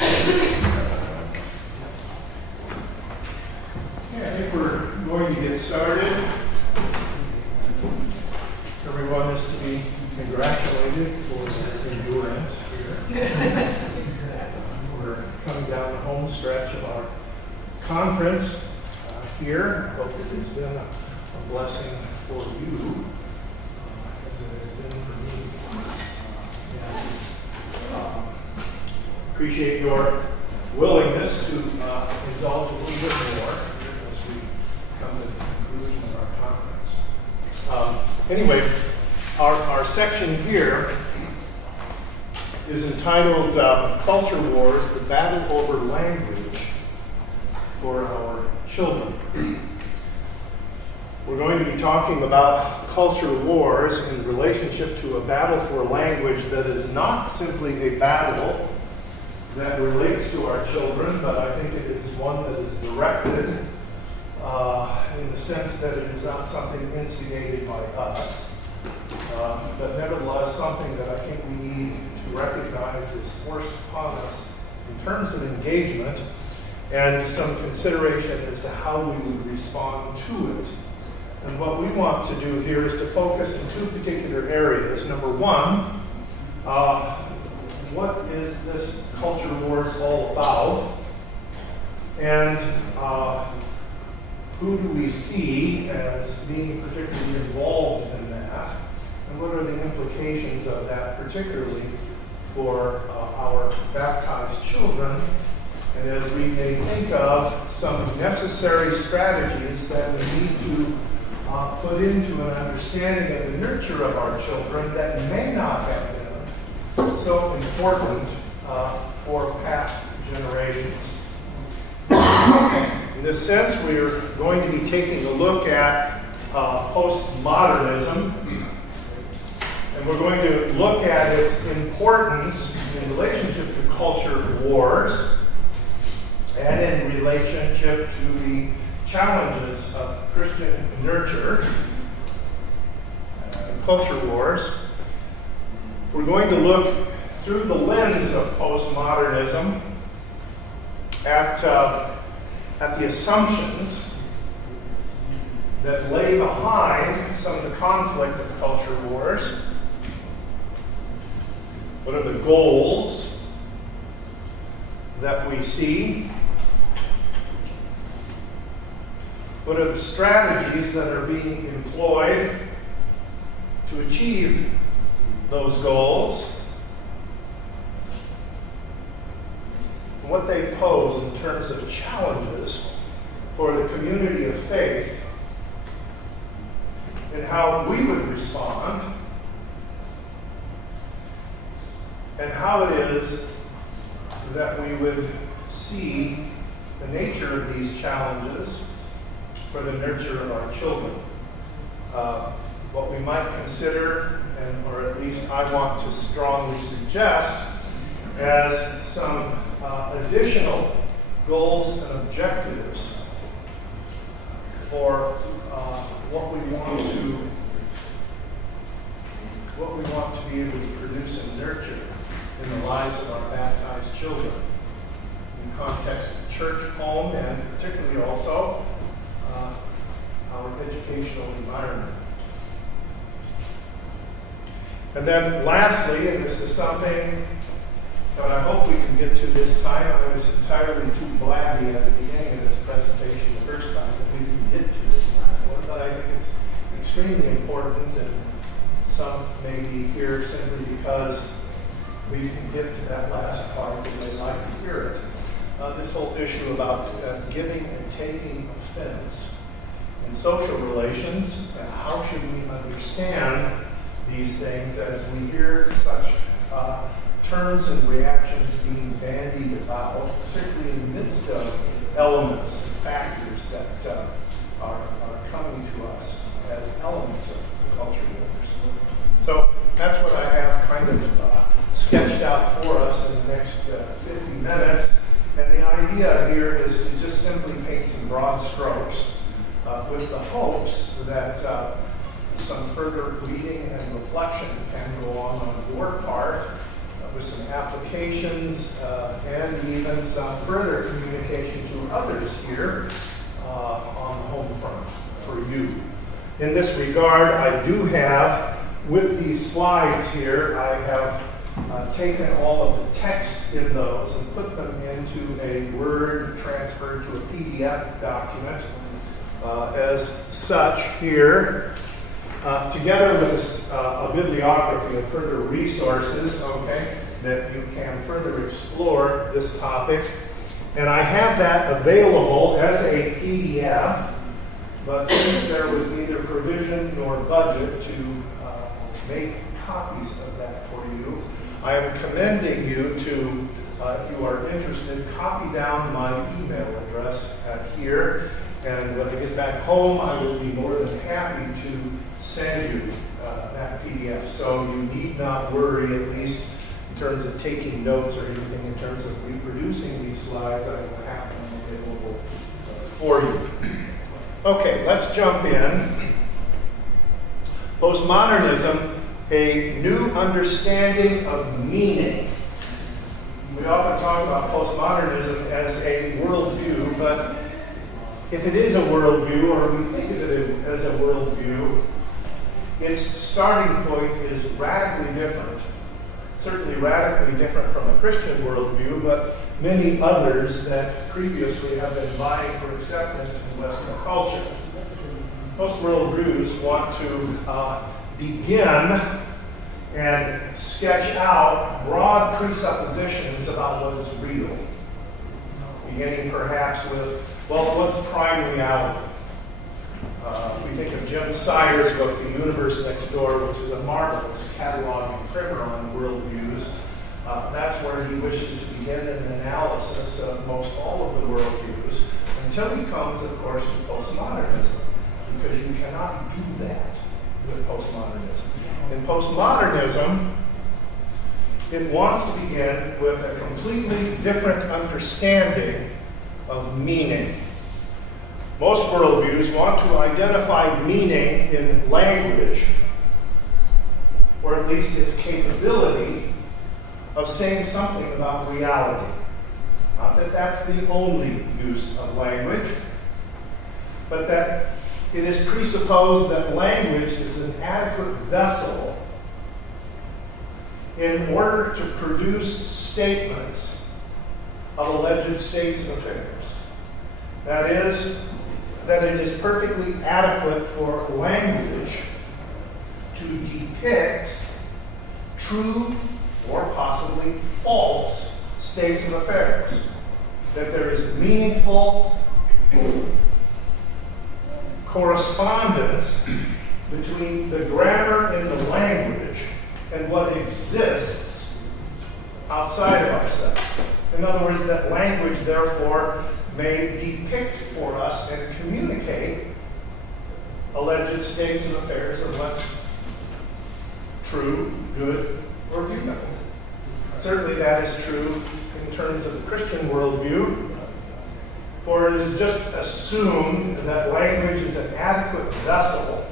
I think we're going to get started. Everyone is to be congratulated for their endurance here. We're coming down the home stretch of our conference here. I hope it has been a blessing for you, as it has been for me. Appreciate your willingness to indulge a little bit more as we come to the conclusion of our conference. Anyway, our section here is entitled Culture Wars, the Battle Over Language for Our Children. We're going to be talking about culture wars in relationship to a battle for language that is not simply a battle that relates to our children, but I think it is one that is directed in the sense that it is not something instigated by us, but nevertheless something that I think we need to recognize is forced upon us in terms of engagement and some consideration as to how we would respond to it. And what we want to do here is to focus in two particular areas. Number one, what is this culture wars all about? And who do we see as being particularly involved in that? And what are the implications of that, particularly for our baptized children? And as we may think of some necessary strategies that we need to put into an understanding of the nurture of our children that may not have been so important for past generations. In this sense, we're going to be taking a look at postmodernism, and we're going to look at its importance in relationship to culture wars and in relationship to the challenges of Christian nurture and culture wars. We're going to look through the lens of postmodernism at the assumptions that lay behind some of the conflict with culture wars. What are the goals that we see? What are the strategies that are being employed to achieve those goals? And what they pose in terms of challenges for the community of faith and how we would respond, and how it is that we would see the nature of these challenges for the nurture of our children. What we might consider, or at least I want to strongly suggest, as some additional goals and objectives for what we want to be able to produce and nurture in the lives of our baptized children in context of church, home, and particularly also our educational environment. And then lastly, and this is something that I hope we can get to this time, I was entirely too blabby at the beginning of this presentation the first time that we didn't get to this last one, but I think it's extremely important, and some may be here simply because we can get to that last part and they'd like to hear it. This whole issue about giving and taking offense in social relations, and how should we understand these things as we hear such terms and reactions being bandied about, particularly in the midst of elements and factors that are coming to us as elements of the culture wars. So that's what I have kind of sketched out for us in the next 50 minutes. And the idea here is to just simply paint some broad strokes with the hopes that some further reading and reflection can go on your part with some application applications and even some further communication to others here on the home front for you. In this regard, I do have, with these slides here, I have taken all of the text in those and put them into a Word transferred to a PDF document as such here, together with a bibliography of further resources, okay, that you can further explore this topic. And I have that available as a PDF, but since there was neither provision nor budget to make copies of that for you, I am commending you to, if you are interested, copy down my email address here. And when I get back home, I will be more than happy to send you that PDF. So you need not worry, at least in terms of taking notes or anything, in terms of reproducing these slides. I will have them available for you. Okay, let's jump in. Postmodernism, a new understanding of meaning. We often talk about postmodernism as a worldview, but if it is a worldview, or we think of it as a worldview, its starting point is radically different. Certainly radically different from a Christian worldview, but many others that previously have been vying for acceptance in Western culture. Most worldviews want to begin and sketch out broad presuppositions about what is real, beginning perhaps with, well, what's prime reality? We think of Jim Sire's book, The Universe Next Door, which is a marvelous catalog and primer on worldviews. That's where he wishes to begin an analysis of most all of the worldviews, until he comes, of course, to postmodernism, because you cannot do that with postmodernism. In postmodernism, it wants to begin with a completely different understanding of meaning. Most worldviews want to identify meaning in language, or at least its capability of saying something about reality. Not that that's the only use of language, but that it is presupposed that language is an adequate vessel in order to produce statements of alleged states of affairs. That is, that it is perfectly adequate for language to depict true or possibly false states of affairs. That there is meaningful correspondence between the grammar in the language and what exists outside of ourselves. In other words, that language, therefore, may depict for us and communicate alleged states of affairs of what's true, good, or beautiful. Certainly that is true in terms of the Christian worldview, for it is just assumed that language is an adequate vessel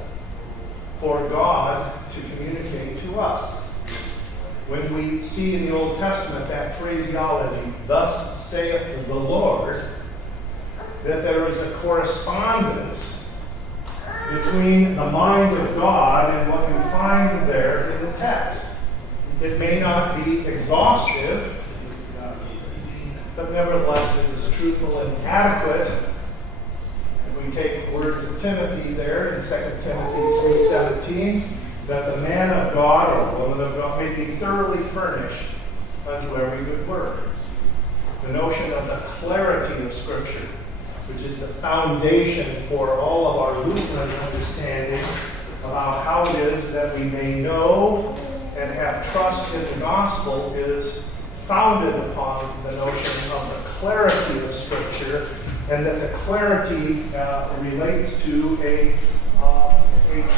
for God to communicate to us. When we see in the Old Testament that phraseology, "Thus saith the Lord," that there is a correspondence between the mind of God and what you find there in the text. It may not be exhaustive, but nevertheless it is truthful and adequate. If we take words of Timothy there in 2 Timothy 3:17, that the man of God or woman of God may be thoroughly furnished unto every good work. The notion of the clarity of Scripture, which is the foundation for all of our Lutheran understanding about how it is that we may know and have trust in the gospel, is founded upon the notion of the clarity of Scripture, and that the clarity relates to a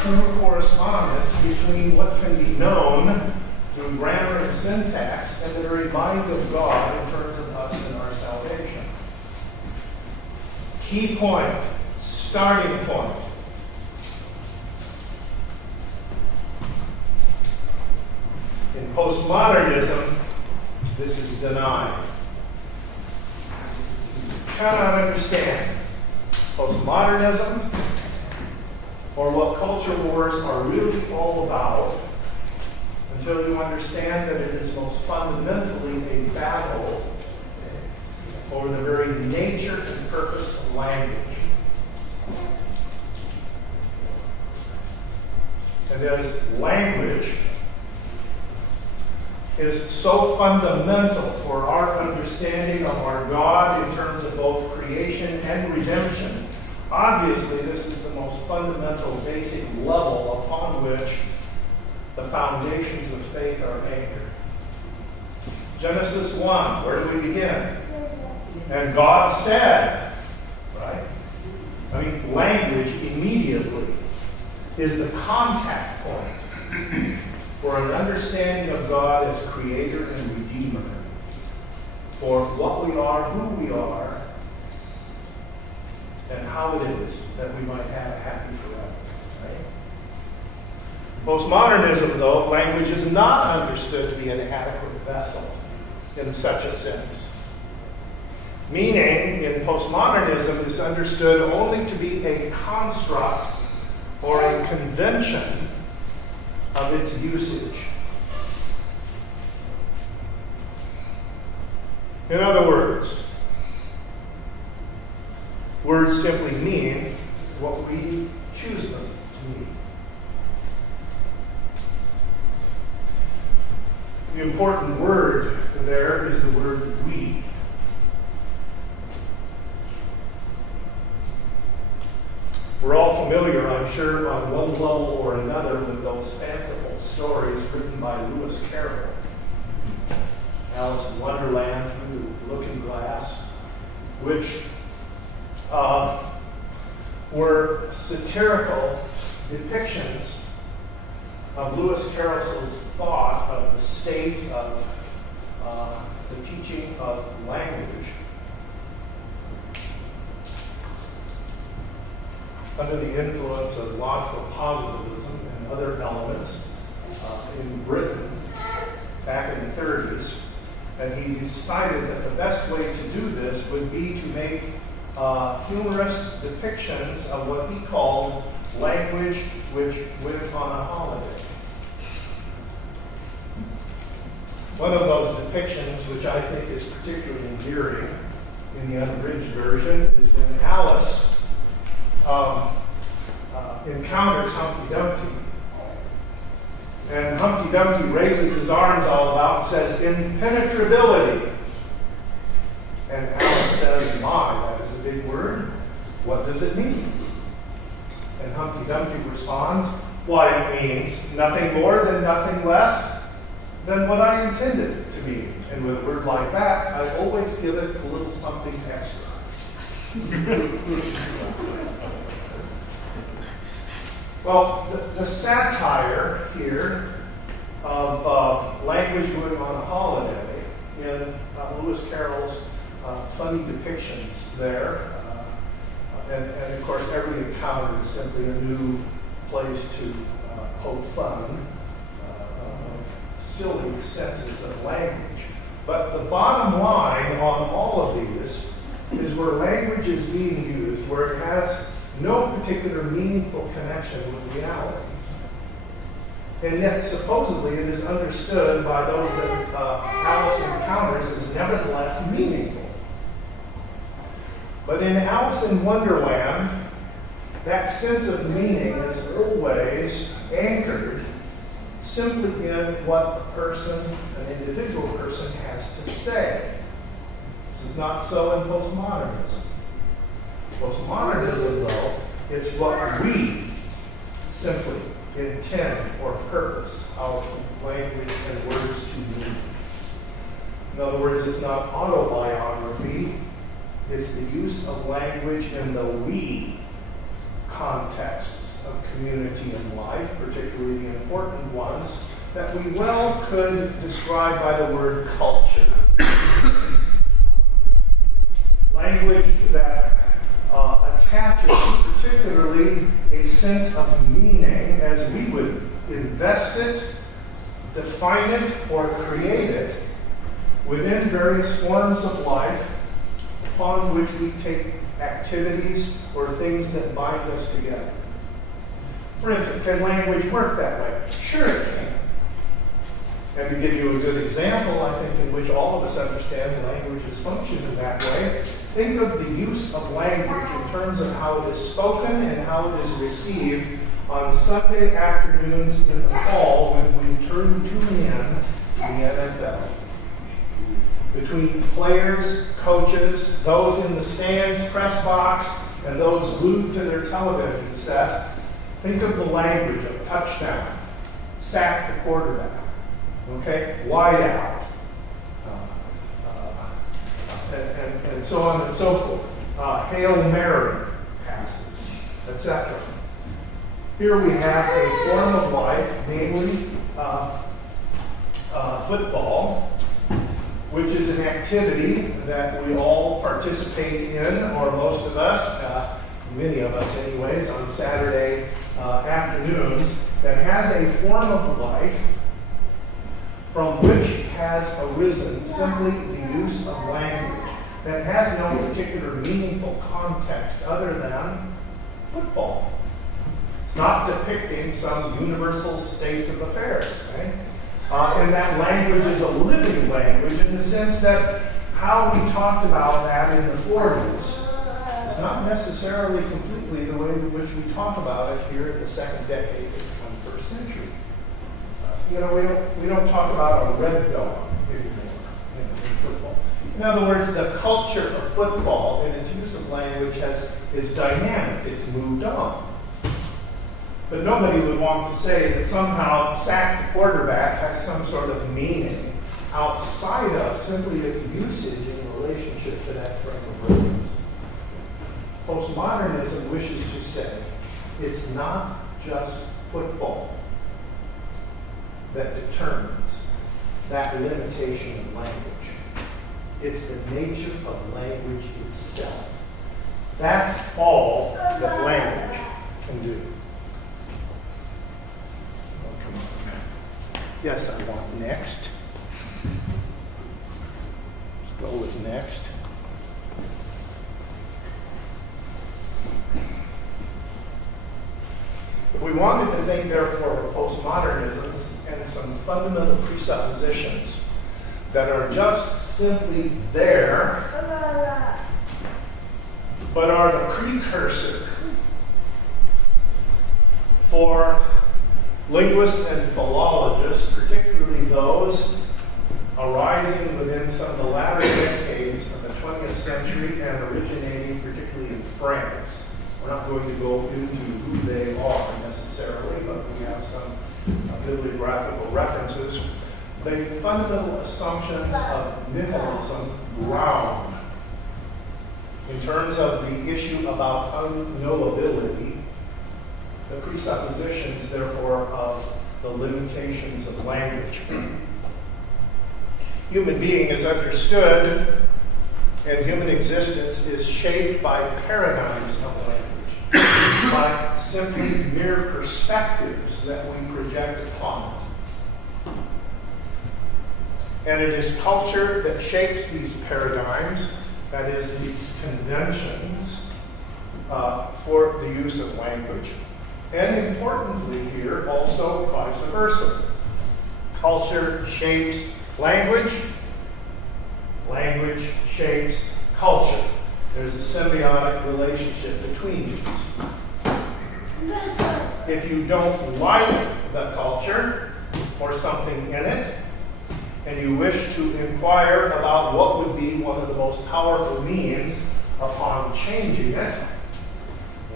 true correspondence between what can be known through grammar and syntax and the very mind of God in terms of us and our salvation. Key point, starting point. In postmodernism, this is denied. You cannot understand postmodernism or what culture wars are really all about until you understand that it is most fundamentally a battle over the very nature and purpose of language. And as language is so fundamental for our understanding of our God in terms of both creation and redemption, obviously this is the most fundamental, basic level upon which the foundations of faith are anchored. Genesis 1, where do we begin? And God said, right? I mean, language immediately is the contact point for an understanding of God as creator and redeemer, for what we are, who we are, and how it is that we might have a happy forever. Right? Postmodernism, though, language is not understood to be an adequate vessel in such a sense. Meaning, in postmodernism, is understood only to be a construct or a convention of its usage. In other words, words simply mean what we choose them to mean. The important word there is the word we. We're all familiar, I'm sure, on one level or another with those fanciful stories written by Lewis Carroll. Alice in Wonderland, Through the Looking Glass, which were satirical depictions of Lewis Carroll's thought of the state of the teaching of language under the influence of logical positivism and other elements in Britain back in the 30s. And he decided that the best way to do this would be to make humorous depictions of what he called language which went on a holiday. One of those depictions, which I think is particularly endearing in the unabridged version, is when Alice encounters Humpty Dumpty. And Humpty Dumpty raises his arms all about and says, "Impenetrability." And Alice says, "My, that is a big word. What does it mean?" And Humpty Dumpty responds, "Why, it means nothing more than nothing less than what I intended it to mean. And with a word like that, I always give it a little something extra." Well, the satire here of language going on a holiday in Lewis Carroll's funny depictions there, and of course every encounter is simply a new place to poke fun of silly senses of language. But the bottom line on all of these is where language is being used, where it has no particular meaningful connection with reality. And yet, supposedly, it is understood by those that Alice encounters as nevertheless meaningful. But in Alice in Wonderland, that sense of meaning is always anchored simply in what a person, an individual person, has to say. This is not so in postmodernism. Postmodernism, though, is what we simply intend or purpose our language and words to mean. In other words, it's not autobiography, it's the use of language in the we contexts of community and life, particularly the important ones, that we well could describe by the word culture. Language that attaches particularly a sense of meaning as we would invest it, define it, or create it within various forms of life upon which we take activities or things that bind us together. For instance, can language work that way? Sure it can. And to give you a good example, I think, in which all of us understand languages function in that way, think of the use of language in terms of how it is spoken and how it is received on Sunday afternoons in the fall when we tune in the NFL. Between players, coaches, those in the stands, press box, and those glued to their television set, think of the language of touchdown, sack the quarterback, okay, wide out, and so on and so forth. Hail Mary passes, etc. Here we have a form of life, namely football, which is an activity that we all participate in, or most of us, many of us anyways, on Saturday afternoons, that has a form of life from which has arisen simply the use of language that has no particular meaningful context other than football. It's not depicting some universal states of affairs, okay? And that language is a living language in the sense that how we talked about that in the 40s is not necessarily completely the way in which we talk about it here in the second decade of the 21st century. We don't talk about a red dog anymore in football. In other words, the culture of football and its use of language is dynamic. It's moved on. But nobody would want to say that somehow sack the quarterback has some sort of meaning outside of simply its usage in relationship to that frame of reference. Postmodernism wishes to say it's not just football that determines that limitation of language. It's the nature of language itself. That's all that language can do. Yes, I want next. Let's go with next. If we wanted to think, therefore, of postmodernism and some fundamental presuppositions that are just simply there, but are the precursor for linguists and philologists, particularly those arising within some of the latter decades of the 20th century and originating particularly in France. We're not going to go into who they are necessarily, but we have some bibliographical references. The fundamental assumptions of nihilism ground in terms of the issue about unknowability, the presuppositions, therefore, of the limitations of language. Human being is understood, and human existence is shaped by paradigms of language, by simply mere perspectives that we project upon it. And it is culture that shapes these paradigms, that is, these conventions for the use of language. And importantly here, also vice versa. Culture shapes language, language shapes culture. There's a symbiotic relationship between these. If you don't like the culture or something in it, and you wish to inquire about what would be one of the most powerful means upon changing it,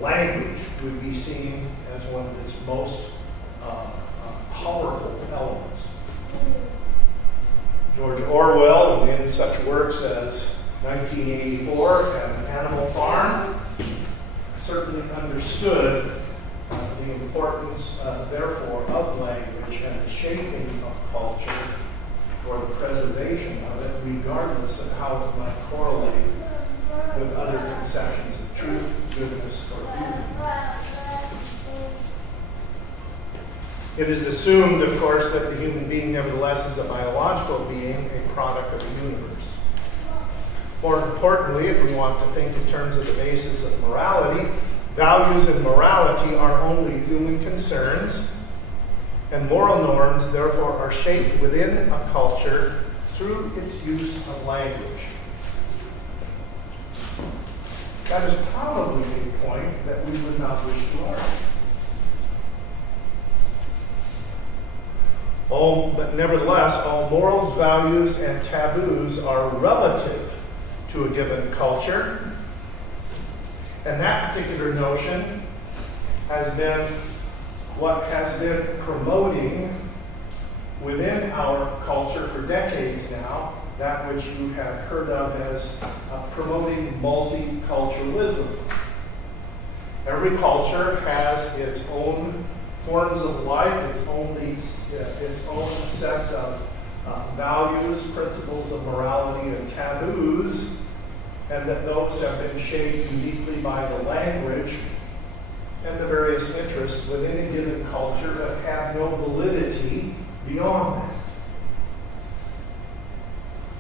language would be seen as one of its most powerful elements. George Orwell, in such works as 1984 and Animal Farm, certainly understood the importance, therefore, of language and the shaping of culture or the preservation of it, regardless of how it might correlate with other conceptions of truth, goodness, or beauty. It is assumed, of course, that the human being nevertheless is a biological being, a product of the universe. More importantly, if we want to think in terms of the basis of morality, values and morality are only human concerns, and moral norms, therefore, are shaped within a culture through its use of language. That is probably a point that we would not wish to argue. But nevertheless, all morals, values, and taboos are relative to a given culture. And that particular notion has been what has been promoting within our culture for decades now, that which you have heard of as promoting multiculturalism. Every culture has its own forms of life, its own sets of values, principles of morality, and taboos, and that those have been shaped uniquely by the language and the various interests within a given culture that have no validity beyond that.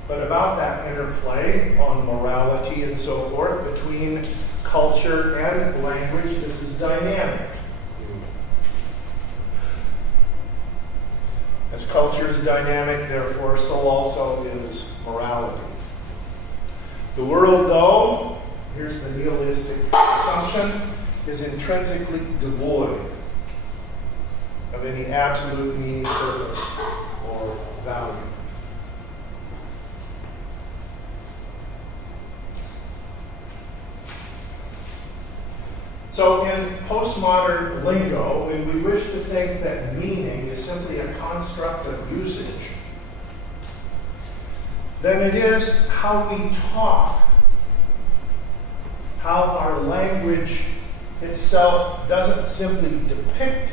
But about that interplay on morality and so forth between culture and language, this is dynamic. As culture is dynamic, therefore, so also is morality. The world, though, here's the nihilistic assumption, is intrinsically devoid of any absolute meaning, purpose, or value. So in postmodern lingo, when we wish to think that meaning is simply a construct of usage, then it is how we talk, how our language itself doesn't simply depict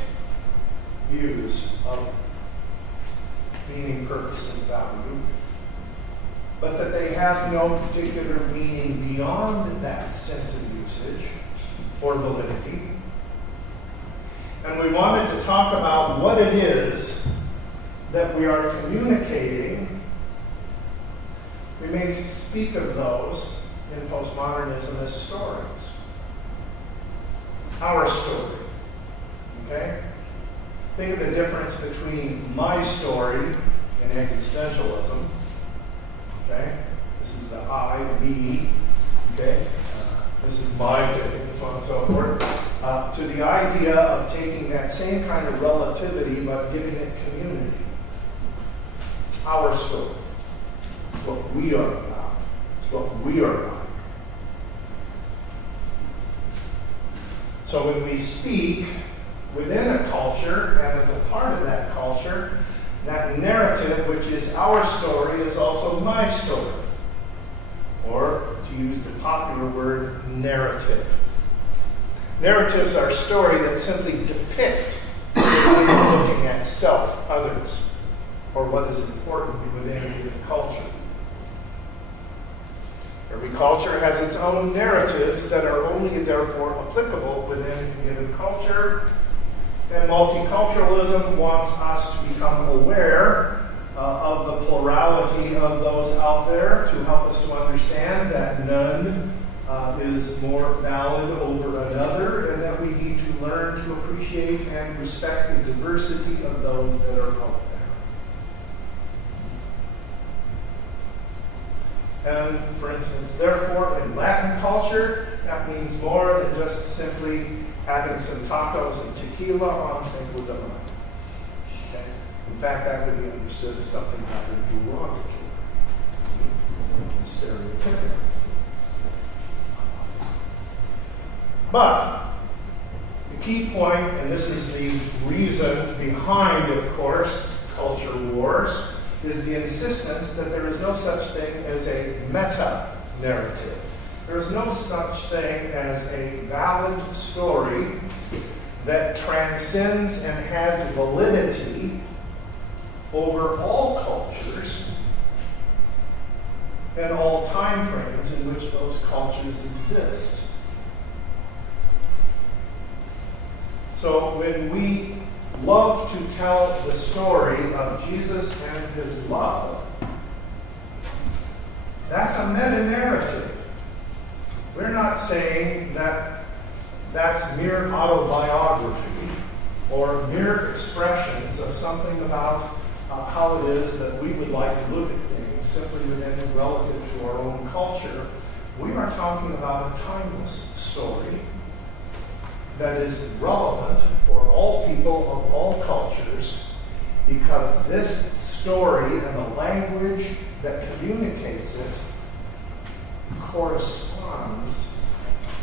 views of meaning, purpose, and value, but that they have no particular meaning beyond that sense of usage or validity. And we wanted to talk about what it is that we are communicating. We may speak of those in postmodernism as stories. Our story. Okay? Think of the difference between my story and existentialism. Okay? This is the I, the me. Okay? This is my thing, and so on and so forth. To the idea of taking that same kind of relativity but giving it community. It's our story. It's what we are about. It's what we are about. So when we speak within a culture and as a part of that culture, that narrative, which is our story, is also my story. Or, to use the popular word, narrative. Narratives are story that simply depict looking at self, others, or what is important within a given culture. Every culture has its own narratives that are only therefore applicable within a given culture. And multiculturalism wants us to become aware of the plurality of those out there to help us to understand that none is more valid over another, and that we need to learn to appreciate and respect the diversity of those that are out there. And, for instance, therefore, in Latin culture, that means more than just simply having some tacos and tequila on Cinco de Mayo. Okay? In fact, that would be understood as something rather derogatory, stereotypical. But the key point, and this is the reason behind, of course, culture wars, is the insistence that there is no such thing as a meta-narrative. There is no such thing as a valid story that transcends and has validity over all cultures and all time frames in which those cultures exist. So when we love to tell the story of Jesus and his love, that's a meta-narrative. We're not saying that that's mere autobiography or mere expressions of something about how it is that we would like to look at things simply within relative to our own culture. We are talking about a timeless story that is relevant for all people of all cultures, because this story and the language that communicates it corresponds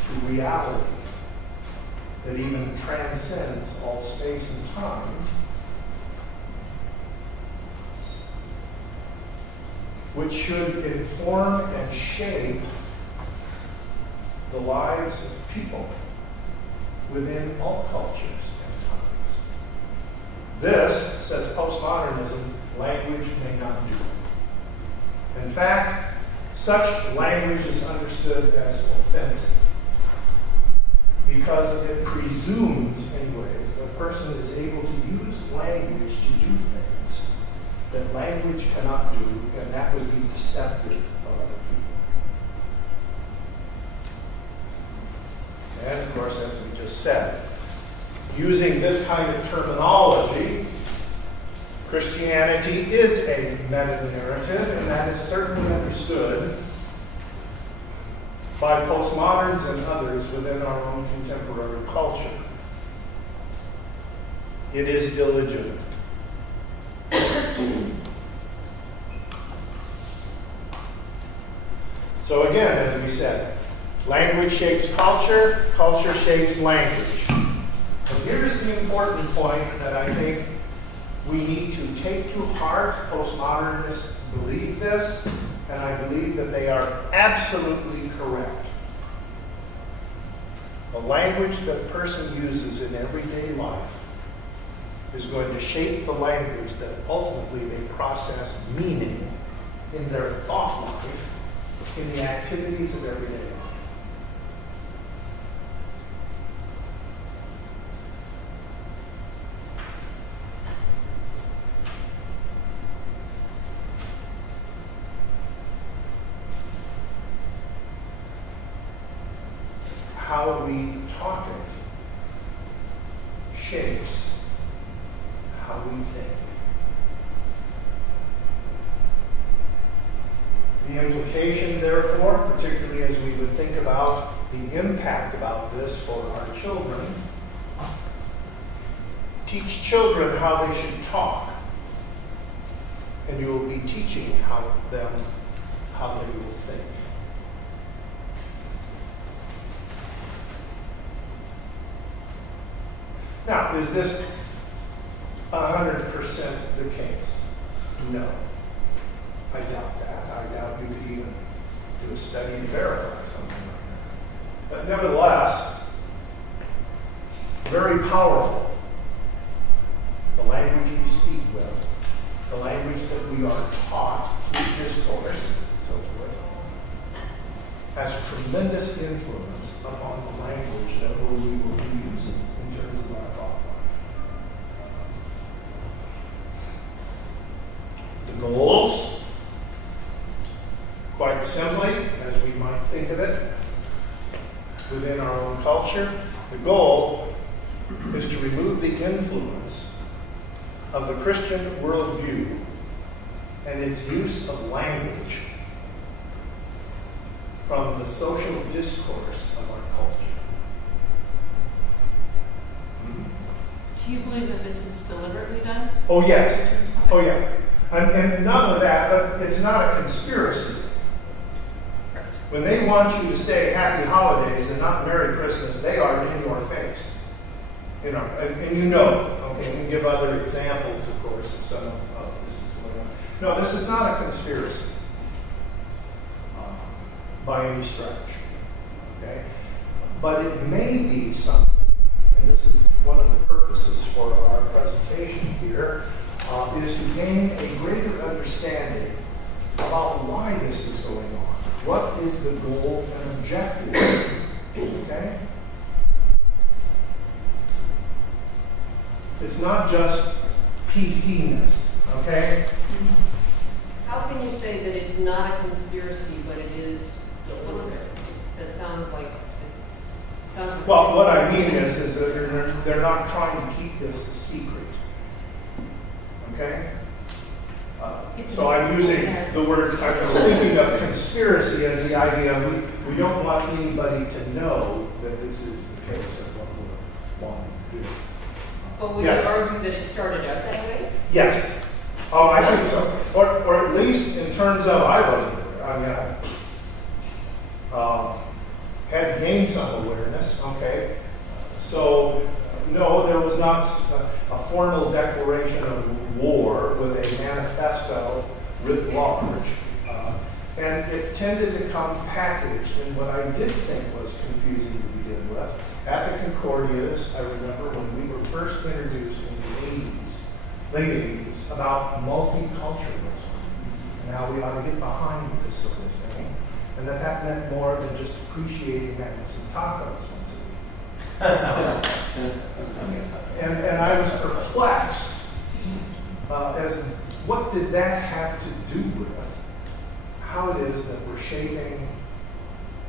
to reality that even transcends all space and time, which should inform and shape the lives of people within all cultures and times. This, says postmodernism, language may not do. In fact, such language is understood as offensive because it presumes, anyways, that a person is able to use language to do things that language cannot do, and that would be deceptive of other people. And of course, as we just said, using this kind of terminology, Christianity is a meta-narrative, and that is certainly understood by postmoderns and others within our own contemporary culture. It is illegitimate. So again, as we said, language shapes culture, culture shapes language. And here's the important point that I think we need to take to heart. Postmodernists believe this, and I believe that they are absolutely correct. The language that a person uses in everyday life is going to shape the language that ultimately they process meaning in their thought life, in the activities of everyday life. How we talk it shapes how we think. The implication, therefore, particularly as we would think about the impact about this for our children, teach children how they should talk, and you will be teaching them how they will think. Now, is this 100% the case? No. I doubt that. I doubt you could even do a study to verify something like that. But nevertheless, very powerful. The language we speak with, the language that we are taught through discourse, and so forth, has tremendous influence upon the language that we will be using in terms of our thought life. The goals, quite simply, as we might think of it, within our own culture, the goal is to remove the influence of the Christian worldview and its use of language from the social discourse of our culture. Do you believe that this is deliberately done? Oh, yes. Oh, yeah. And not only that, but it's not a conspiracy. When they want you to say Happy Holidays and not Merry Christmas, they are in your face. You know, and you know. Okay, we can give other examples, of course, of some of this is going on. No, this is not a conspiracy by any stretch. Okay? But it may be something, and this is one of the purposes for our presentation here, is to gain a greater understanding about why this is going on. What is the goal and objective? Okay? It's not just PC-ness, okay? How can you say that it's not a conspiracy, but it is deliberate? That sounds like, Well, what I mean is that they're not trying to keep this a secret, okay? So I'm using the word, I was thinking of conspiracy as the idea we don't want anybody to know that this is the case of what we're wanting to do. But would Yes. you argue that it started out that way? Yes. Oh, I think so. Or at least in terms of, I wasn't there. I mean, I had gained some awareness, okay? So, no, there was not a formal declaration of war with a manifesto writ large. And it tended to come packaged in what I did think was confusing to begin with. At the Concordias, I remember when we were first introduced in the 80s, late 80s, about multiculturalism. And how we ought to get behind this sort of thing. And that meant more than just appreciating having some tacos once a week. And I was perplexed as what did that have to do with how it is that we're shaping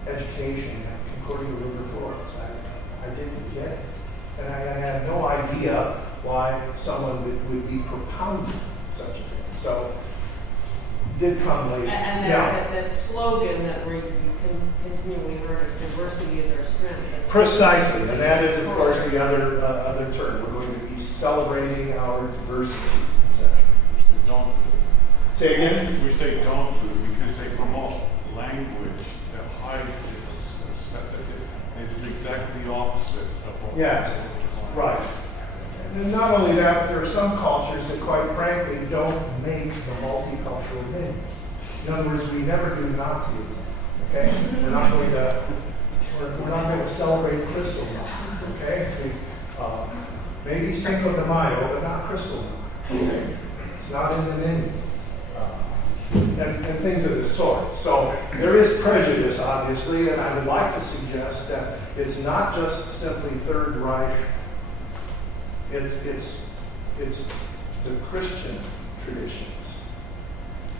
education at Concordia River Forest. I didn't get it. And I had no idea why someone would be propounding such a thing. So it did come later. And that slogan that we continually heard of diversity is our strength. That's Precisely, and that is, of course, the other term. We're going to be celebrating our diversity, etc. Don't Say again? which they don't do because they promote language that hides differences. They do exactly the opposite of what Yes, right. And not only that, but there are some cultures that, quite frankly, don't make the multicultural menu. In other words, we never do Nazism. Okay, we're not going to celebrate Crystal Month. Okay, maybe Cinco de Mayo, but not Crystal Month. Okay? It's not in the menu. And things of this sort. So there is prejudice, obviously, and I would like to suggest that it's not just simply Third Reich. It's the Christian traditions.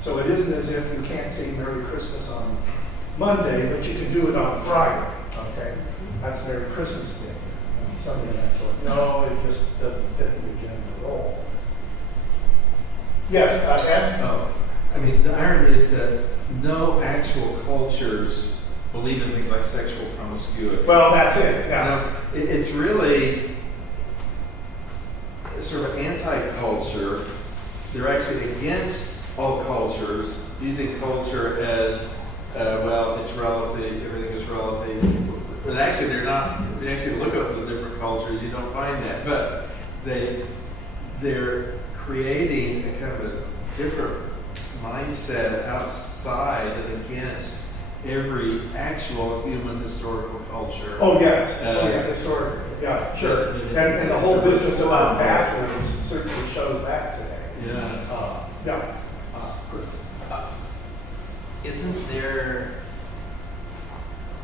So it isn't as if you can't say Merry Christmas on Monday, but you can do it on Friday. Okay, that's Merry Christmas Day, something of that sort. No, it just doesn't fit the agenda at all. Yes, Ed? Oh, I mean, the irony is that no actual cultures believe in things like sexual promiscuity. Well, that's it. You Yeah. know, it's really sort of anti-culture. They're actually against all cultures, using culture as, well, it's relative, everything is relative. But actually, they're not. They actually look up the different cultures, you don't find that. But they're creating a kind of a different mindset outside and against every actual human historical culture. Oh, yes. Historically. Yeah, sure. And the whole business about bathrooms certainly shows that today. Yeah. Yeah. Isn't there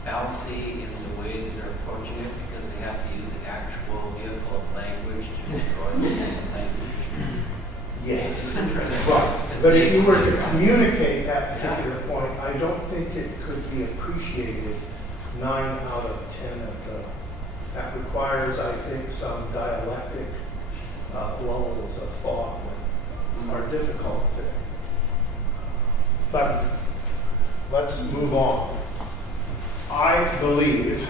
fallacy in the way that they're approaching it because they have to use the actual vehicle of language to destroy the language? Yes. This is interesting. Right. But if you were to communicate that particular point, I don't think it could be appreciated 9 out of 10 of the. That requires, I think, some dialectic levels of thought that are difficult to. But let's move on. I believe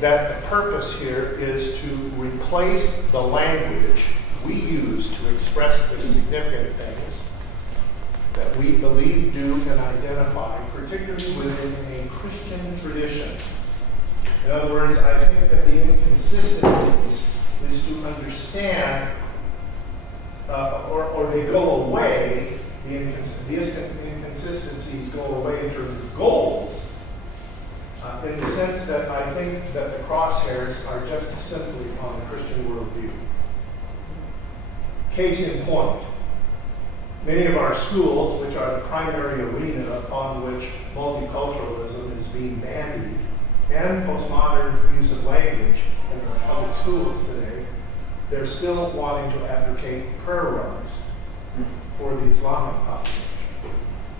that the purpose here is to replace the language we use to express the significant things that we believe, do, and identify, particularly within a Christian tradition. In other words, I think that the inconsistencies is to understand, or they go away, the inconsistencies go away in terms of goals, in the sense that I think that the crosshairs are just simply on the Christian worldview. Case in point, many of our schools, which are the primary arena upon which multiculturalism is being bandied, and postmodern use of language in our public schools today, they're still wanting to advocate prayer rugs for the Islamic population.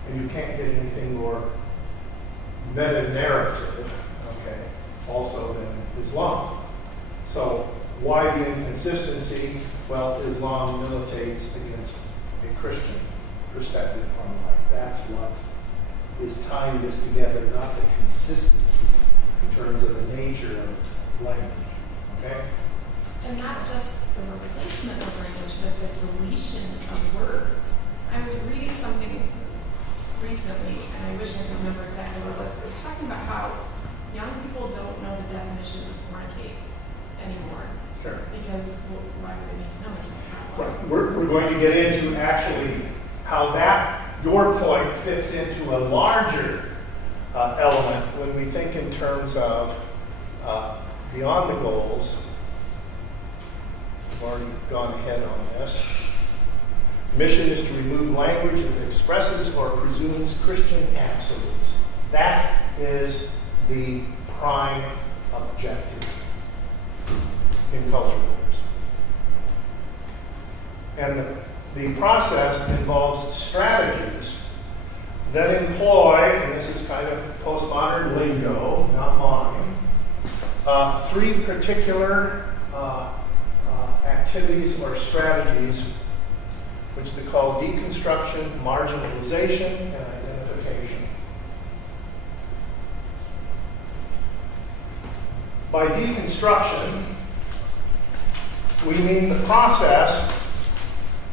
And you can't get anything more meta-narrative, okay, also than Islam. So why the inconsistency? Well, Islam militates against a Christian perspective on life. That's what is tying this together, not the consistency in terms of the nature of language. Okay? And not just the replacement of language, but the deletion of words. I was reading something recently, and I wish I could remember exactly what it was. It was talking about how young people don't know the definition of fornicate anymore. Sure. Because, well, why would they need to know it? Right. We're going to get into actually how your point fits into a larger element when we think in terms of beyond the goals. I've already gone ahead on this. Mission is to remove language that expresses or presumes Christian absolutes. That is the prime objective in culture wars. And the process involves strategies that employ, and this is kind of postmodern lingo, not mine, three particular activities or strategies which they call deconstruction, marginalization, and identification. By deconstruction, we mean the process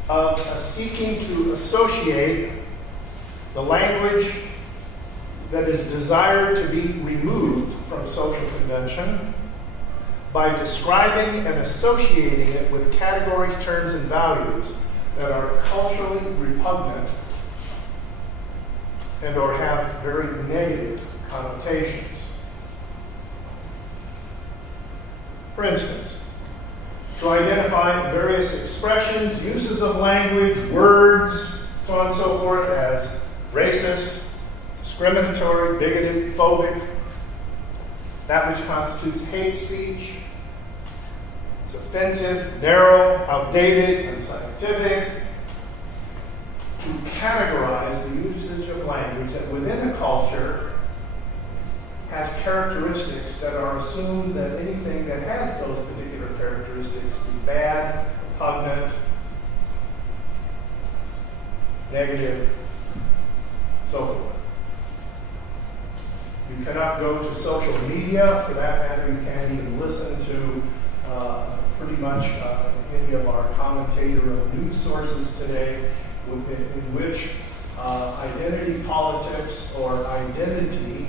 of seeking to associate the language that is desired to be removed from social convention by describing and associating it with categories, terms, and values that are culturally repugnant and or have very negative connotations. For instance, to identify various expressions, uses of language, words, so on and so forth, as racist, discriminatory, bigoted, phobic, that which constitutes hate speech. It's offensive, narrow, outdated, unscientific. To categorize the usage of language that within a culture has characteristics that are assumed that anything that has those particular characteristics is bad, repugnant, negative, so forth. You cannot go to social media, for that matter, you can't even listen to pretty much any of our commentator of news sources today in which identity politics or identity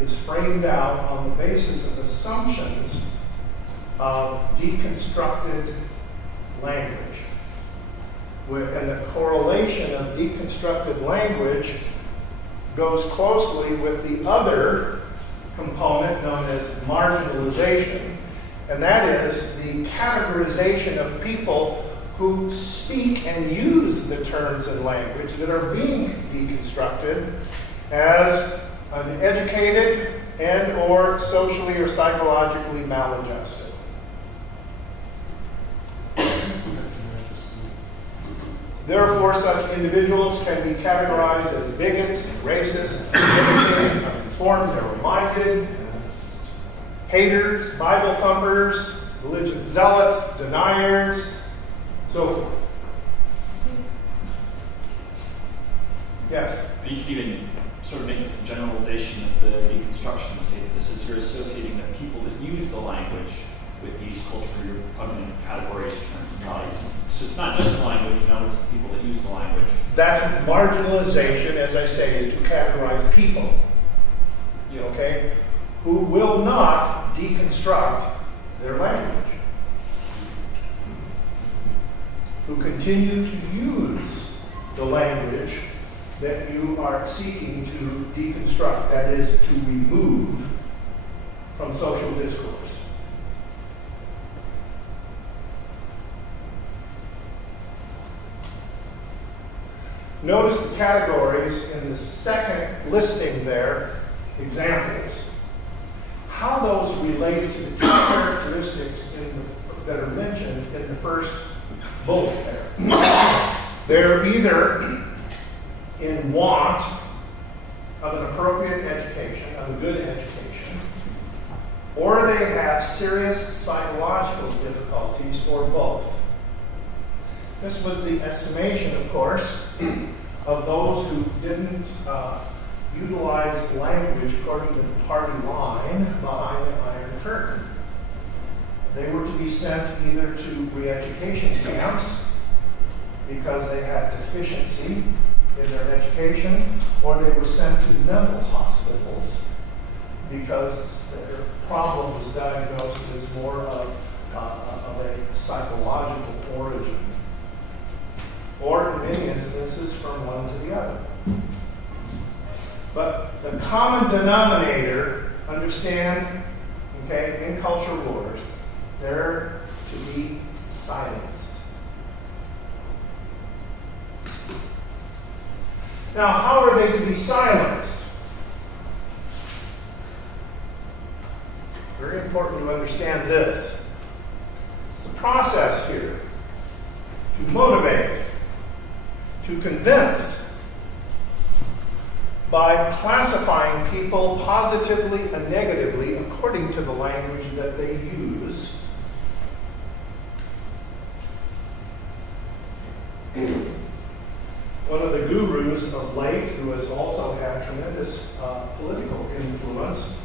is framed out on the basis of assumptions of deconstructed language. And the correlation of deconstructed language goes closely with the other component known as marginalization, and that is the categorization of people who speak and use the terms and language that are being deconstructed as uneducated and or socially or psychologically maladjusted. Therefore, such individuals can be categorized as bigots, racists, uninformed, narrow-minded, haters, Bible thumpers, religious zealots, deniers, so forth. Yes? But you can even sort of make this a generalization of the deconstruction and say that this is you're associating the people that use the language with these culturally repugnant categories, terms, and values. So it's not just the language, no, it's the people that use the language. That's marginalization, as I say, is to categorize people, okay, who will not deconstruct their language, who continue to use the language that you are seeking to deconstruct, that is, to remove from social discourse. Notice the categories in the second listing there, examples, how those relate to the key characteristics in that are mentioned in the first bullet there. They're either in want of an appropriate education, of a good education, or they have serious psychological difficulties, or both. This was the estimation, of course, of those who didn't utilize language according to the party line behind the Iron Curtain. They were to be sent either to re-education camps because they had deficiency in their education, or they were sent to mental hospitals because their problem was diagnosed as more of a psychological origin, or in many instances from one to the other. But the common denominator, understand, okay, in culture wars, they're to be silenced. Now, how are they to be silenced? Very important to understand this. It's a process here to motivate, to convince, by classifying people positively and negatively according to the language that they use. One of the gurus of late, who has also had tremendous political influence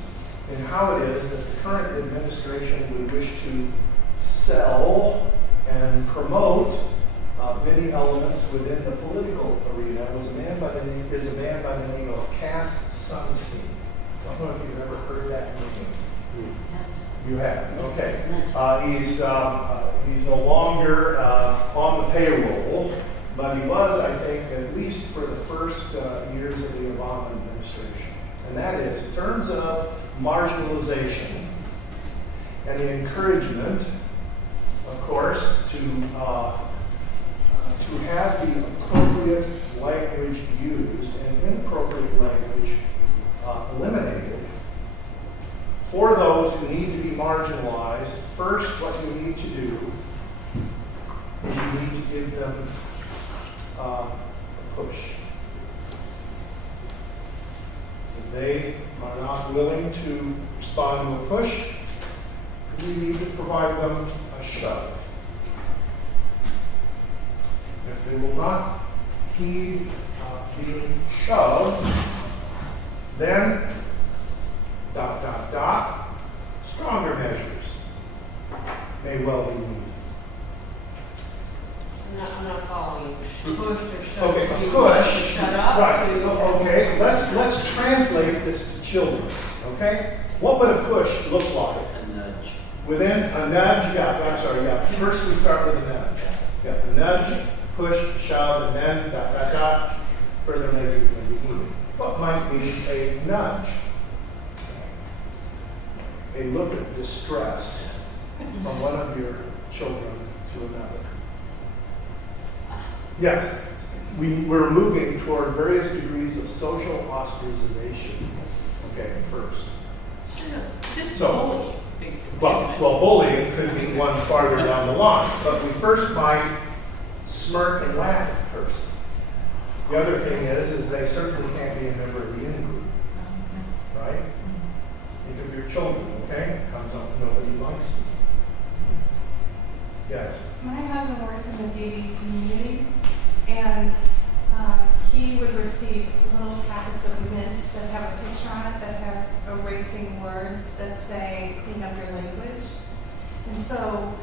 in how it is that the current administration would wish to sell and promote many elements within the political arena, is a man by the name of Cass Sunstein. I don't know if you've ever heard that name. You have, okay. He's no longer on the payroll, but he was, I think, at least for the first years of the Obama administration. And that is, in terms of marginalization and the encouragement, of course, to have the appropriate language used and inappropriate language eliminated. For those who need to be marginalized, first what you need to do is you need to give them a push. If they are not willing to respond to a push, we need to provide them a shove. If they will not heed being shoved, then ... stronger measures may well be needed. I'm not following you. Push or shut Okay, up. push. Shut up. Right. To, Okay. Let's translate this to children. Okay. What would a push look like? A nudge. Within a nudge. Yeah. I'm sorry. Yeah. First we start with a nudge. Yeah. A nudge, push, shove, and then ... Further measures may be needed. What might be a nudge? A look of distress from one of your children to another. Yes, we're moving toward various degrees of social ostracization. Okay, first. This So, bullying, basically. Well, bullying could be one farther down the line, but we first might smirk and laugh at the person. The other thing is they certainly can't be a member of the in-group, right? Think of your children, okay? Comes up, nobody likes them. Yes. My husband works in the DV community, and he would receive little packets of mints that have a picture on it that has erasing words that say, clean up your language. And so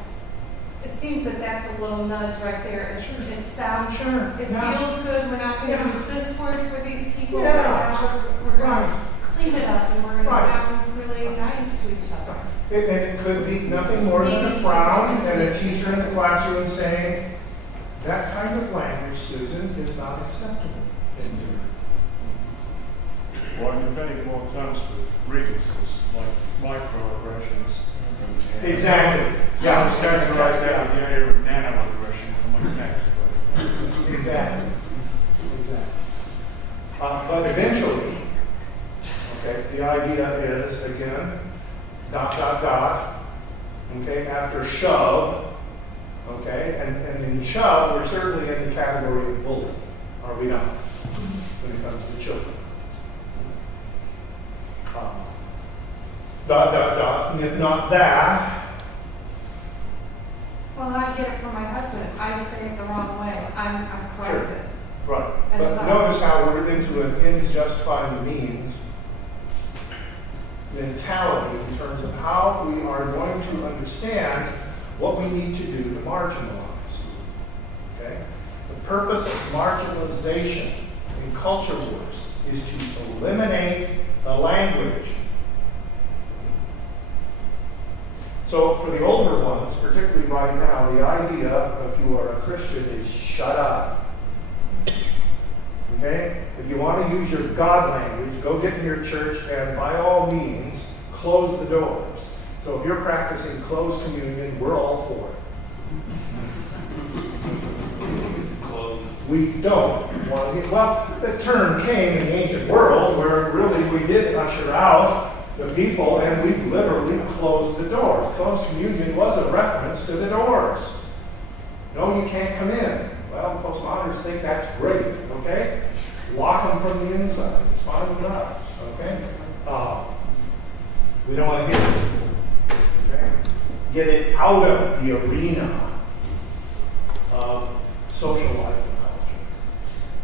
it seems that that's a little nudge right there. It sounds, Sure. it Yeah. feels good. We're not going to Yeah. use this word for these people. Yeah. We're going Right. to clean it up, and we're going to Right. sound really nice to each other. It could be nothing more than a frown and a teacher in the classroom saying, that kind of language, Susan, is not acceptable in here. Or inventing more terms for grievances, like microaggressions. Exactly. Yeah, Yeah. we characterize that with the idea of nanoaggression from my next, but Exactly. But eventually, okay, the idea is, again, ... And okay, after shove, okay, and in shove, we're certainly in the category of bully, are we not, when it comes to children? And if not that, Well, I get it from my husband. If I say it the wrong way, I'm corrected. right. As But well. notice how we're into an ends justifying the means mentality in terms of how we are going to understand what we need to do to marginalize. Okay? The purpose of marginalization in culture wars is to eliminate the language. So for the older ones, particularly right now, the idea, if you are a Christian, is shut up. Okay? If you want to use your God language, go get in your church and by all means, close the doors. So if you're practicing closed communion, we're all for it. We don't want to get, well, the term came in the ancient world where really we did usher out the people and we literally closed the doors. Closed communion was a reference to the doors. No, you can't come in. Well, postmodernists think that's great, okay? Lock them from the inside. It's fine with us, okay? We don't want to get it. Okay? Get it out of the arena of social life and culture.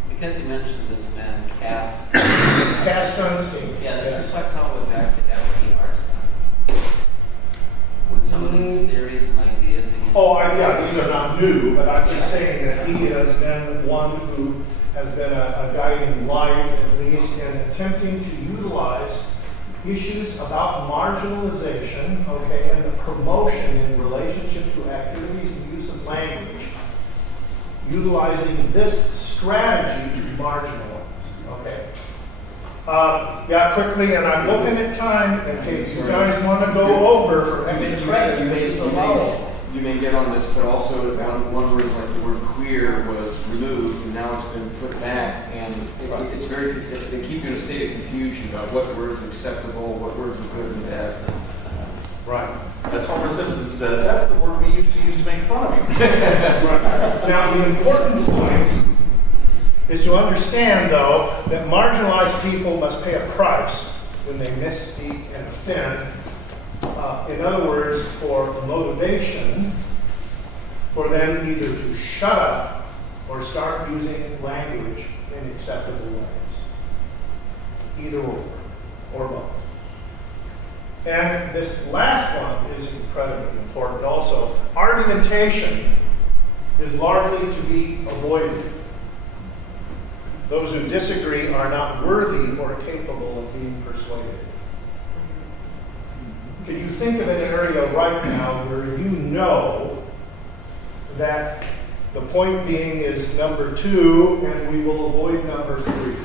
Because you mentioned this man, Cass. Cass Sunstein. Yeah, this Yes. reflects all the way back to FDR stuff. When some of these theories and ideas begin. Oh, yeah, these are not new, but I'm just Yeah. saying that he has been one who has been a guiding light, at least, in attempting to utilize issues about marginalization, okay, and the promotion in relationship to activities and use of language, utilizing this strategy to marginalize, okay? Yeah, quickly, and I'm looking at time, in case you guys want to go over for extra credit, this is allowable. You may get on this, but also one word like the word queer was removed and now it's been put back, and they keep you in a state of confusion about what words are acceptable, what words are good and bad. Right. As Homer Simpson said, that's the word we used to make fun of you. Right. Now, the important point is to understand, though, that marginalized people must pay a price when they misspeak and offend. In other words, for motivation, for them either to shut up or start using language in acceptable ways. Either or both. And this last one is incredibly important also. Argumentation is largely to be avoided. Those who disagree are not worthy or capable of being persuaded. Can you think of an area right now where you know that the point being is number 2 and we will avoid number 3?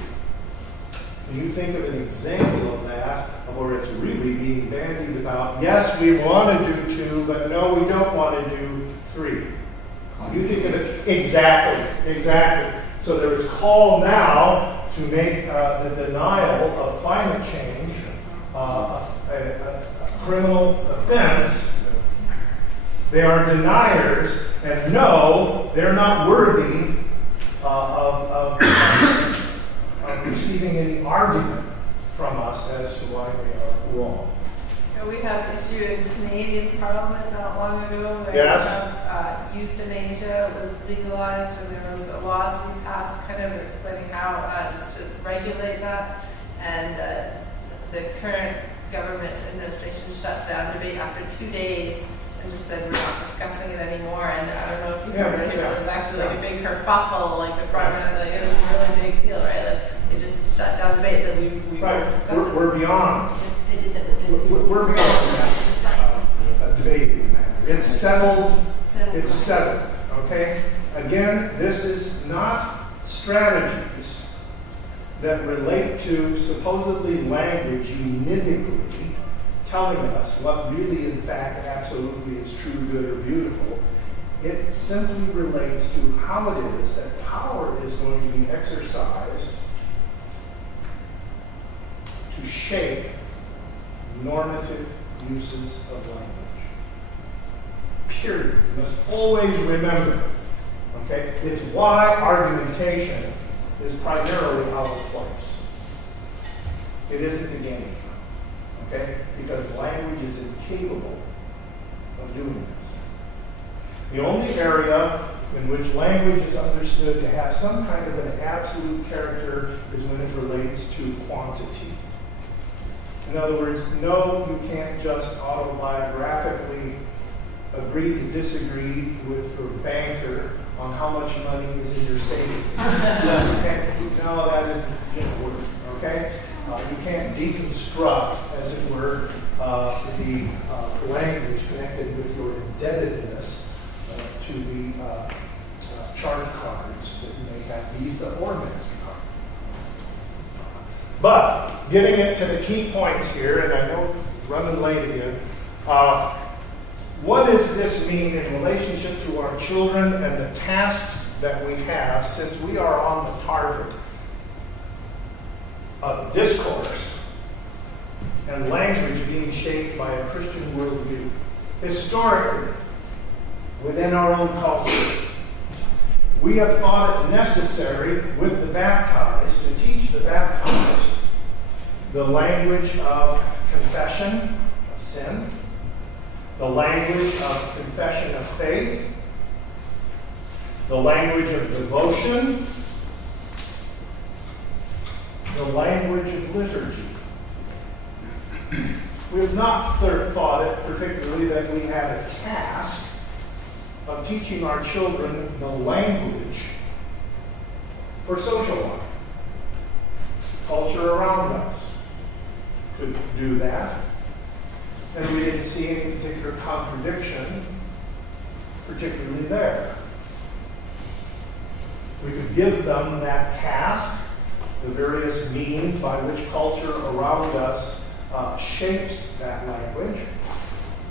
Can you think of an example of that, of where it's really being bandied about, yes, we want to do 2, but no, we don't want to do 3? You think of it, exactly. So there is call now to make the denial of climate change a criminal offense. They are deniers, and no, they're not worthy of receiving any argument from us as to why they are wrong. We had an issue in Canadian Parliament not long ago where Yes. euthanasia was legalized, and there was a law to be passed kind of explaining how just to regulate that. And the current government administration shut down debate after 2 days and just said we're not discussing it anymore. And I don't know if you heard it, but it was actually like a big kerfuffle, like the parliament, like it was a really big deal, right? Like they just shut down debate that we Right. were discussing. We're beyond. They did that with We're beyond that debating matter. It's settled. It's settled. Okay? Again, this is not strategies that relate to supposedly language univocally telling us what really, in fact, absolutely is true, good, or beautiful. It simply relates to how it is that power is going to be exercised to shape normative uses of language. period. You must always remember. Okay? It's why argumentation is primarily out of place. It isn't the game. Okay? Because language is incapable of doing this. The only area in which language is understood to have some kind of an absolute character is when it relates to quantity. In other words, no, you can't just autobiographically agree to disagree with your banker on how much money is in your savings. No, that isn't going to work, okay? You can't deconstruct, as it were, the language connected with your indebtedness to the charge cards that you may have, Visa or MasterCard. But getting it to the key points here, and I know running late again, what does this mean in relationship to our children and the tasks that we have, since we are on the target of discourse and language being shaped by a Christian worldview? Historically, within our own culture, we have thought it necessary with the baptized to teach the baptized the language of confession of sin, the language of confession of faith, the language of devotion, the language of liturgy. We have not thought it particularly that we had a task of teaching our children the language for social life. Culture around us could do that. And we didn't see any particular contradiction, particularly there. We could give them that task, the various means by which culture around us shapes that language,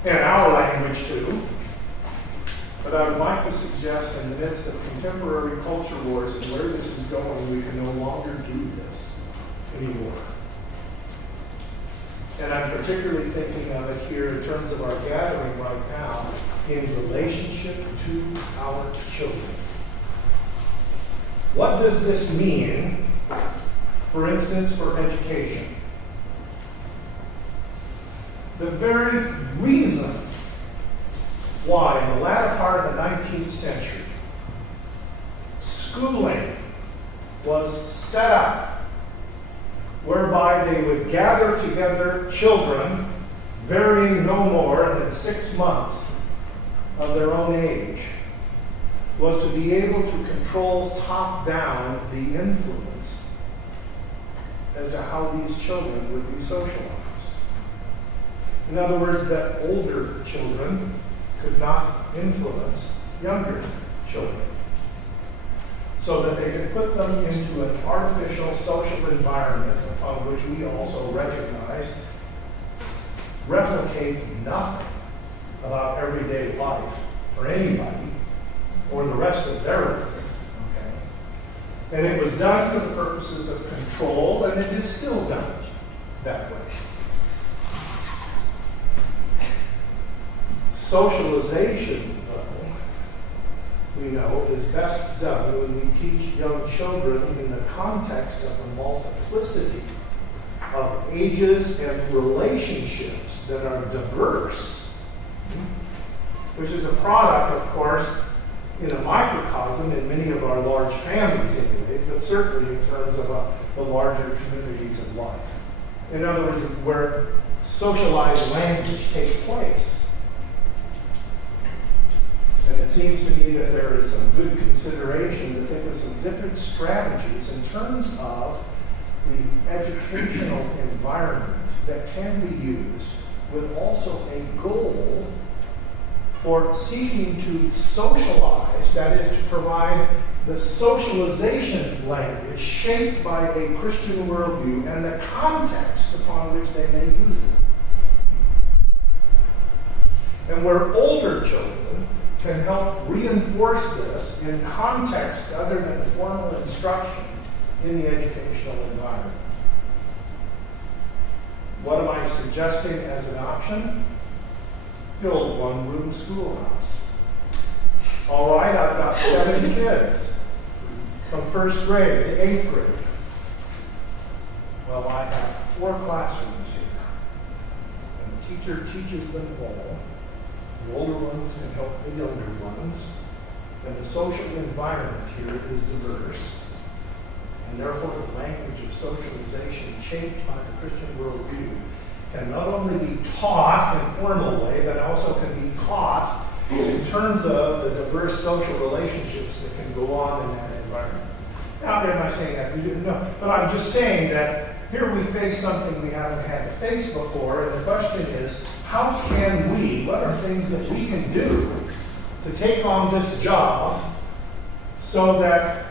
and our language too. But I would like to suggest, in the midst of contemporary culture wars and where this is going, we can no longer do this anymore. And I'm particularly thinking of it here in terms of our gathering right now in relationship to our children. What does this mean, for instance, for education? The very reason why, in the latter part of the 19th century, schooling was set up whereby they would gather together children varying no more than 6 months of their own age, was to be able to control top-down the influence as to how these children would be socialized. In other words, that older children could not influence younger children, so that they could put them into an artificial social environment upon which we also recognize replicates nothing about everyday life for anybody or the rest of their life. Okay? And it was done for the purposes of control, and it is still done that way. Socialization, though, we know, is best done when we teach young children in the context of the multiplicity of ages and relationships that are diverse, which is a product, of course, in a microcosm in many of our large families anyways, but certainly in terms of the larger communities of life. In other words, where socialized language takes place. And it seems to me that there is some good consideration to think of some different strategies in terms of the educational environment that can be used with also a goal for seeking to socialize, that is, to provide the socialization language shaped by a Christian worldview and the context upon which they may use it. And where older children can help reinforce this in contexts other than formal instruction in the educational environment. What am I suggesting as an option? The old one-room schoolhouse. All right, I've got 7 kids from first grade to 8th grade. Well, I have 4 classrooms here. And the teacher teaches them all. The older ones can help the younger ones. And the social environment here is diverse. And therefore, the language of socialization shaped by the Christian worldview can not only be taught in a formal way, but also can be caught in terms of the diverse social relationships that can go on in that environment. Now, am I saying that? We didn't know. But I'm just saying that here we face something we haven't had to face before, and the question is, how can we, what are things that we can do to take on this job so that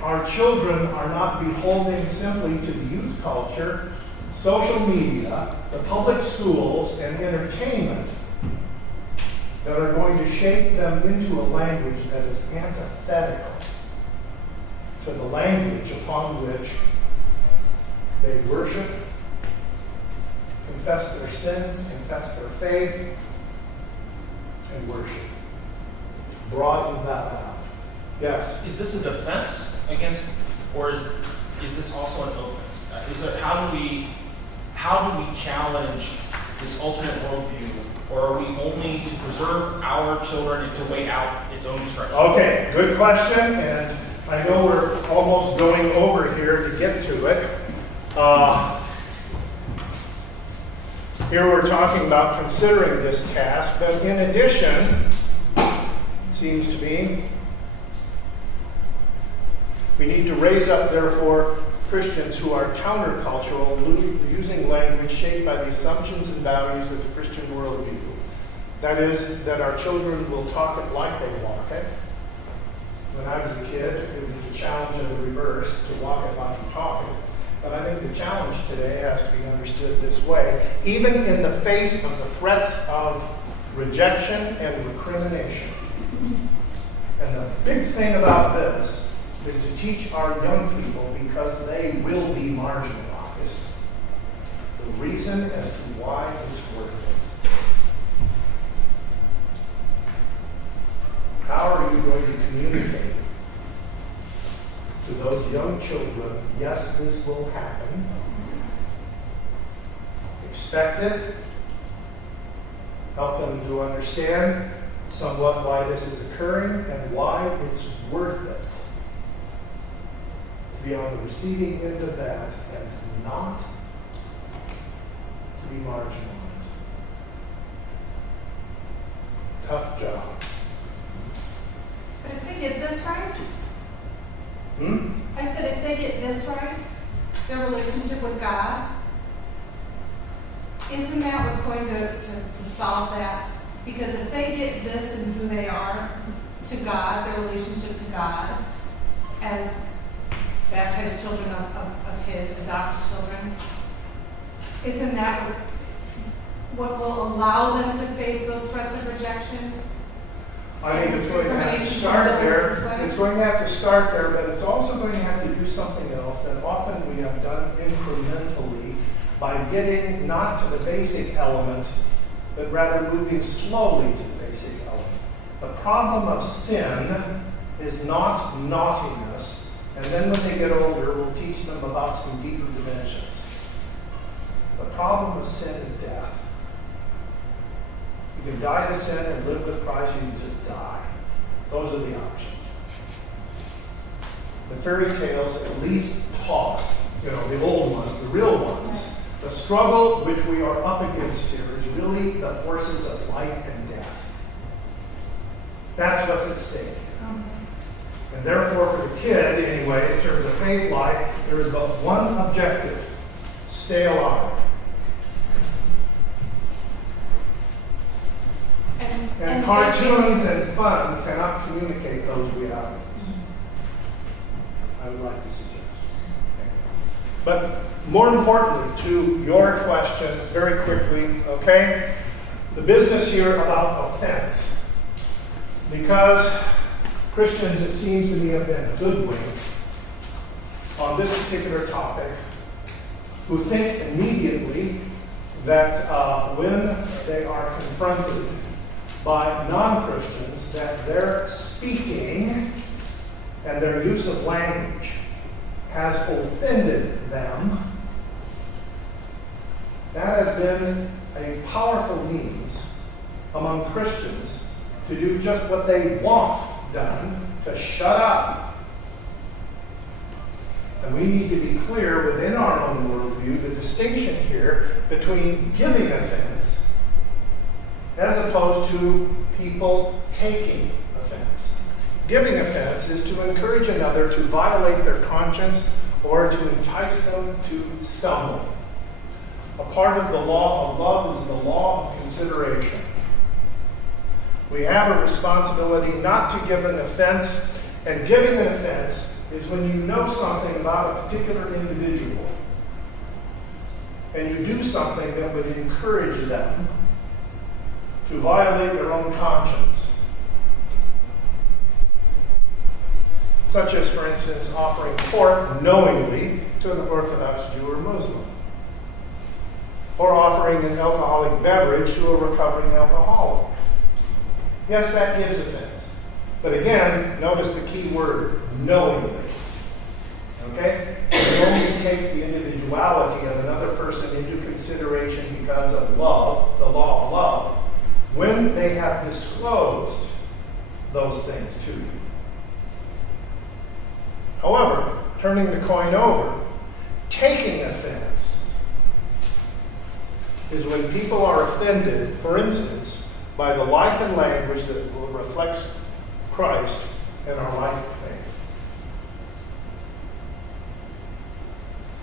our children are not beholden simply to the youth culture, social media, the public schools, and entertainment that are going to shape them into a language that is antithetical to the language upon which they worship, confess their sins, confess their faith, and worship. Broaden that out. Yes? Is this a defense against, or is this also an offense? How do we challenge this alternate worldview, or are we only to preserve our children and to wait out its own destruction? Okay, good question, and I know we're almost going over here to get to it. Here we're talking about considering this task, but in addition, it seems to me, we need to raise up, therefore, Christians who are countercultural, using language shaped by the assumptions and values of the Christian worldview. That is, that our children will talk it like they walk it. When I was a kid, it was the challenge of the reverse, to walk it like you talk it. But I think the challenge today has to be understood this way, even in the face of the threats of rejection and recrimination. And the big thing about this is to teach our young people, because they will be marginalized, the reason as to why it's worth it. How are you going to communicate to those young children, yes, this will happen, expect it, help them to understand somewhat why this is occurring and why it's worth it to be on the receiving end of that and not to be marginalized. Tough job. But if they get this right, Hmm? I said if they get this right, their relationship with God, isn't that what's going to solve that? Because if they get this and who they are to God, their relationship to God, as baptized children of His, adopted children, isn't that what will allow them to face those threats of rejection? I think it's going to have to start there. It's going to have to start there, but it's also going to have to do something else that often we have done incrementally by getting not to the basic element, but rather moving slowly to the basic element. The problem of sin is not naughtiness, and then when they get older, we'll teach them about some deeper dimensions. The problem of sin is death. You can die to sin and live with Christ, you can just die. Those are the options. The fairy tales at least taught, the old ones, the real ones. The struggle which we are up against here is really the forces of life and death. That's what's at stake. And therefore, for the kid, anyway, in terms of faith life, there is but one objective: stay alive. And cartoons and fun cannot communicate those realities. I would like to suggest. But more importantly, to your question, very quickly, okay? The business here about offense. Because Christians, it seems to me, have been hoodwinked on this particular topic, who think immediately that when they are confronted by non-Christians that their speaking and their use of language has offended them, that has been a powerful means among Christians to do just what they want done, to shut up. And we need to be clear within our own worldview the distinction here between giving offense as opposed to people taking offense. Giving offense is to encourage another to violate their conscience or to entice them to stumble. A part of the law of love is the law of consideration. We have a responsibility not to give an offense, and giving an offense is when you know something about a particular individual and you do something that would encourage them to violate their own conscience. Such as, for instance, offering pork knowingly to an Orthodox Jew or Muslim, or offering an alcoholic beverage to a recovering alcoholic. Yes, that gives offense. But again, notice the key word, knowingly. Okay? You only take the individuality of another person into consideration because of love, the law of love, when they have disclosed those things to you. However, turning the coin over, taking offense is when people are offended, for instance, by the life and language that reflects Christ and our life of faith.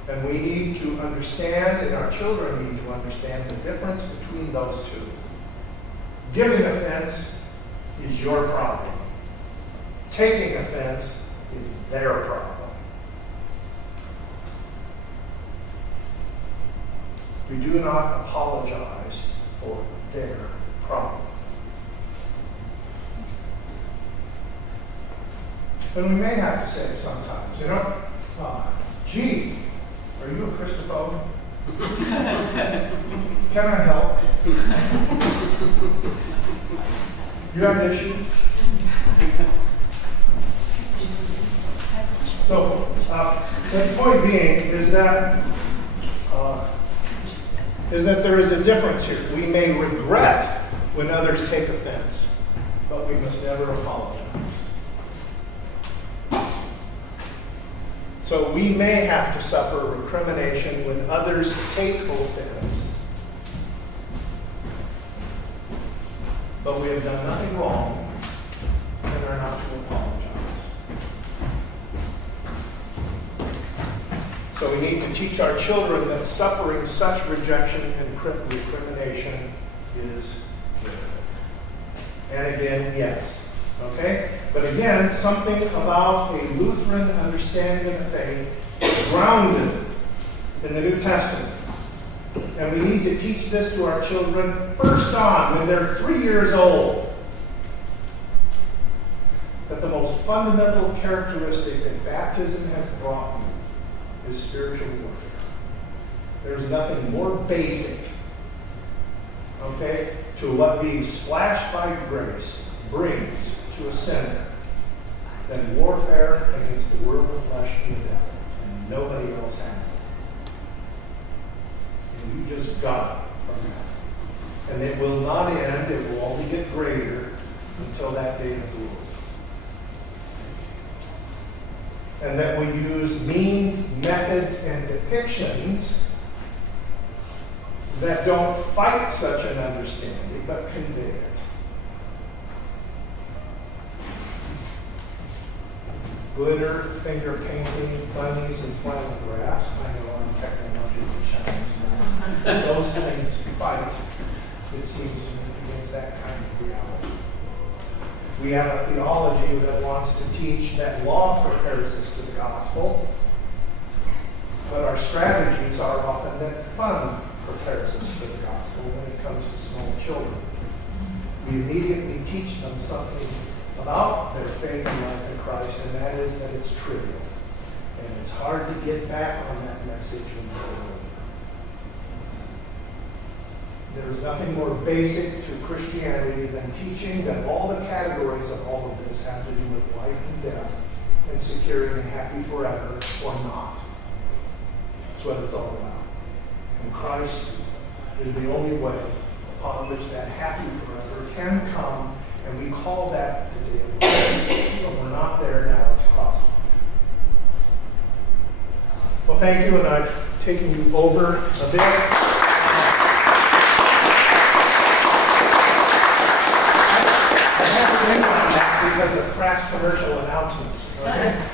And we need to understand, and our children need to understand, the difference between those two. Giving offense is your problem. Taking offense is their problem. We do not apologize for their problem. And we may have to say sometimes, gee, are you a Christophobe? Can I help? You have an issue? So, the point being is that there is a difference here. We may regret when others take offense, but we must never apologize. So we may have to suffer recrimination when others take offense, but we have done nothing wrong and are not to apologize. So we need to teach our children that suffering such rejection and recrimination is good. And again, yes. Okay? But again, something about a Lutheran understanding of faith is grounded in the New Testament. And we need to teach this to our children first on when they're 3 years old. That the most fundamental characteristic that baptism has brought you is spiritual warfare. There's nothing more basic, okay, to what being splashed by grace brings to a sinner than warfare against the world, the flesh, and the devil. And nobody else has it. And you just got it from that. And it will not end, it will only get greater until that day of the Lord. And that we use means, methods, and depictions that don't fight such an understanding, but convey it. Glitter, finger painting, bunnies, and flannel graphs. I know I'm technologically challenged now. Those things fight, it seems to me, against that kind of reality. We have a theology that wants to teach that law prepares us to the gospel, but our strategies are often that fun prepares us for the gospel when it comes to small children. We immediately teach them something about their faith and life in Christ, and that is that it's trivial. And it's hard to get back on that message when they're older. There is nothing more basic to Christianity than teaching that all the categories of all of this have to do with life and death and securing a happy forever or not. That's what it's all about. And Christ is the only way upon which that happy forever can come, and we call that the day of the Lord. But we're not there now, it's possible. Well, thank you, and I've taken you over a bit. Because of crass commercial announcements. Okay?